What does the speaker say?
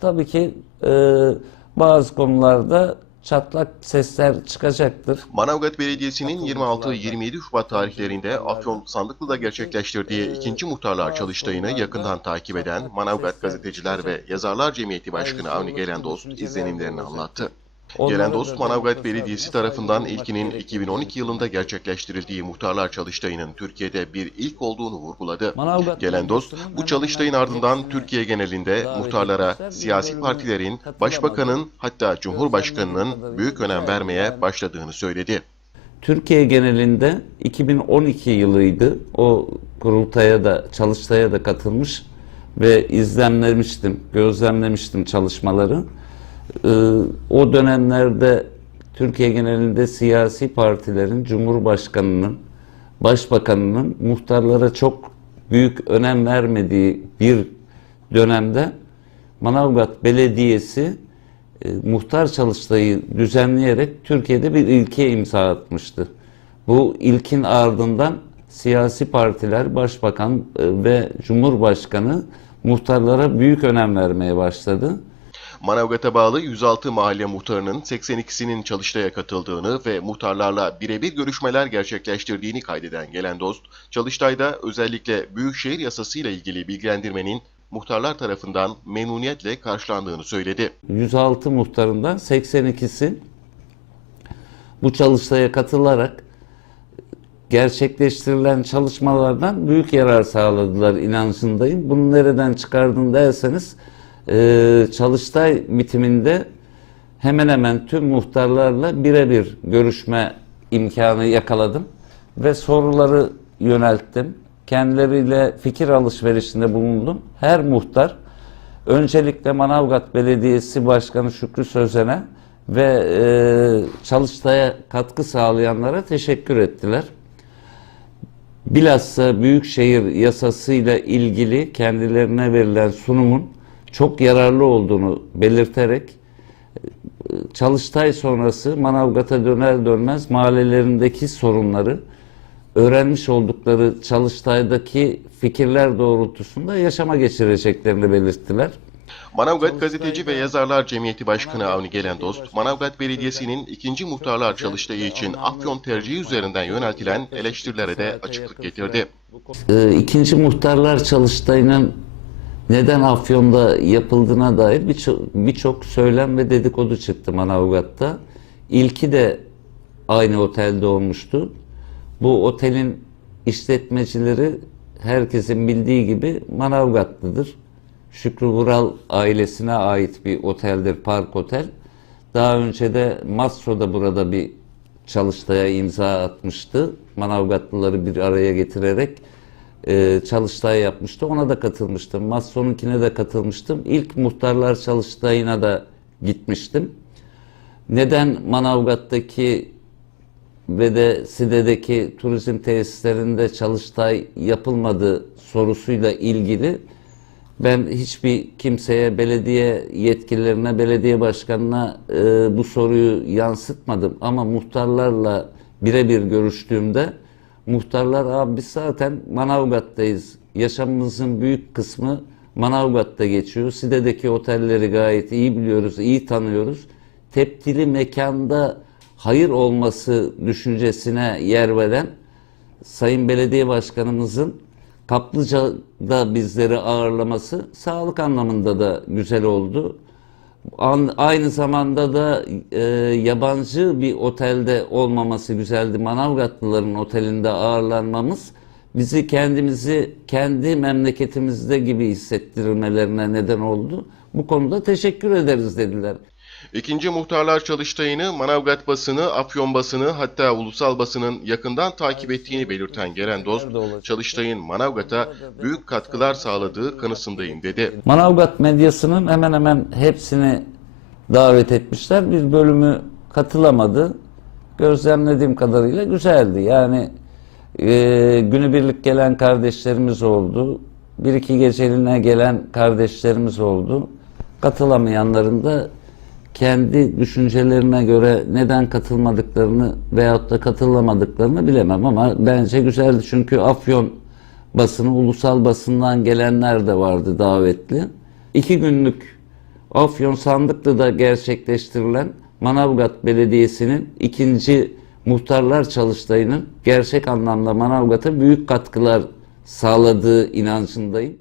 tabii ki e, bazı konularda çatlak sesler çıkacaktır. Manavgat Belediyesi'nin 26-27 Şubat tarihlerinde Afyon Sandıklı'da gerçekleştirdiği ikinci muhtarlar çalıştayını yakından takip eden Manavgat Gazeteciler ve Yazarlar Cemiyeti Başkanı Avni Gelendost izlenimlerini anlattı. Gelendost, Manavgat Belediyesi tarafından ilkinin 2012 yılında gerçekleştirildiği muhtarlar çalıştayının Türkiye'de bir ilk olduğunu vurguladı. Manavgat Gelendost, bu çalıştayın ardından Türkiye genelinde muhtarlara siyasi partilerin, başbakanın hatta cumhurbaşkanının büyük önem vermeye başladığını söyledi. Türkiye genelinde 2012 yılıydı. O kurultaya da, çalıştaya da katılmış ve izlemlemiştim, gözlemlemiştim çalışmaları. Ee, o dönemlerde Türkiye genelinde siyasi partilerin, Cumhurbaşkanının, Başbakanının muhtarlara çok büyük önem vermediği bir dönemde Manavgat Belediyesi e, muhtar çalıştayı düzenleyerek Türkiye'de bir ilke imza atmıştı. Bu ilkin ardından siyasi partiler, başbakan e, ve cumhurbaşkanı muhtarlara büyük önem vermeye başladı. Manavgat'a bağlı 106 mahalle muhtarının 82'sinin çalıştaya katıldığını ve muhtarlarla birebir görüşmeler gerçekleştirdiğini kaydeden gelen dost, çalıştayda özellikle Büyükşehir Yasası ile ilgili bilgilendirmenin muhtarlar tarafından memnuniyetle karşılandığını söyledi. 106 muhtarından 82'si bu çalıştaya katılarak gerçekleştirilen çalışmalardan büyük yarar sağladılar inancındayım. Bunu nereden çıkardın derseniz e, çalıştay bitiminde hemen hemen tüm muhtarlarla birebir görüşme imkanı yakaladım ve soruları yönelttim. Kendileriyle fikir alışverişinde bulundum. Her muhtar öncelikle Manavgat Belediyesi Başkanı Şükrü Sözen'e ve e, çalıştaya katkı sağlayanlara teşekkür ettiler. Bilhassa Büyükşehir yasasıyla ilgili kendilerine verilen sunumun çok yararlı olduğunu belirterek Çalıştay sonrası Manavgat'a döner dönmez mahallelerindeki sorunları öğrenmiş oldukları Çalıştay'daki fikirler doğrultusunda yaşama geçireceklerini belirttiler. Manavgat Gazeteci ve Yazarlar Cemiyeti Başkanı Avni Gelendost, Manavgat Belediyesi'nin ikinci muhtarlar çalıştayı için Afyon tercihi üzerinden yöneltilen eleştirilere de açıklık getirdi. Ee, ikinci muhtarlar çalıştayının neden Afyon'da yapıldığına dair birçok birçok söylem ve dedikodu çıktı Manavgat'ta. İlki de aynı otelde olmuştu. Bu otelin işletmecileri herkesin bildiği gibi Manavgatlıdır. Şükrü Vural ailesine ait bir oteldir, Park Otel. Daha önce de Mastro da burada bir çalıştaya imza atmıştı. Manavgatlıları bir araya getirerek e, çalıştay yapmıştı. Ona da katılmıştım. Mastro'nunkine de katılmıştım. İlk muhtarlar çalıştayına da gitmiştim. Neden Manavgat'taki ve de Side'deki turizm tesislerinde çalıştay yapılmadı sorusuyla ilgili ben hiçbir kimseye, belediye yetkililerine, belediye başkanına e, bu soruyu yansıtmadım. Ama muhtarlarla birebir görüştüğümde muhtarlar abi biz zaten Manavgat'tayız. Yaşamımızın büyük kısmı Manavgat'ta geçiyor. Side'deki otelleri gayet iyi biliyoruz, iyi tanıyoruz. Tepkili mekanda hayır olması düşüncesine yer veren Sayın Belediye Başkanımızın Kaplıca'da bizleri ağırlaması sağlık anlamında da güzel oldu. An- aynı zamanda da e, yabancı bir otelde olmaması güzeldi. Manavgatlıların otelinde ağırlanmamız bizi kendimizi kendi memleketimizde gibi hissettirmelerine neden oldu. Bu konuda teşekkür ederiz dediler. İkinci muhtarlar çalıştayını Manavgat basını, Afyon basını hatta ulusal basının yakından takip ettiğini belirten Gelen Dost, çalıştayın Manavgat'a büyük katkılar sağladığı kanısındayım dedi. Manavgat medyasının hemen hemen hepsini davet etmişler. Bir bölümü katılamadı. Gözlemlediğim kadarıyla güzeldi. Yani e, günübirlik gelen kardeşlerimiz oldu. Bir iki geceliğine gelen kardeşlerimiz oldu. Katılamayanların da kendi düşüncelerine göre neden katılmadıklarını veyahut da katılamadıklarını bilemem ama bence güzeldi. Çünkü Afyon basını, ulusal basından gelenler de vardı davetli. İki günlük Afyon Sandıklı'da gerçekleştirilen Manavgat Belediyesi'nin ikinci muhtarlar çalıştayının gerçek anlamda Manavgat'a büyük katkılar sağladığı inancındayım.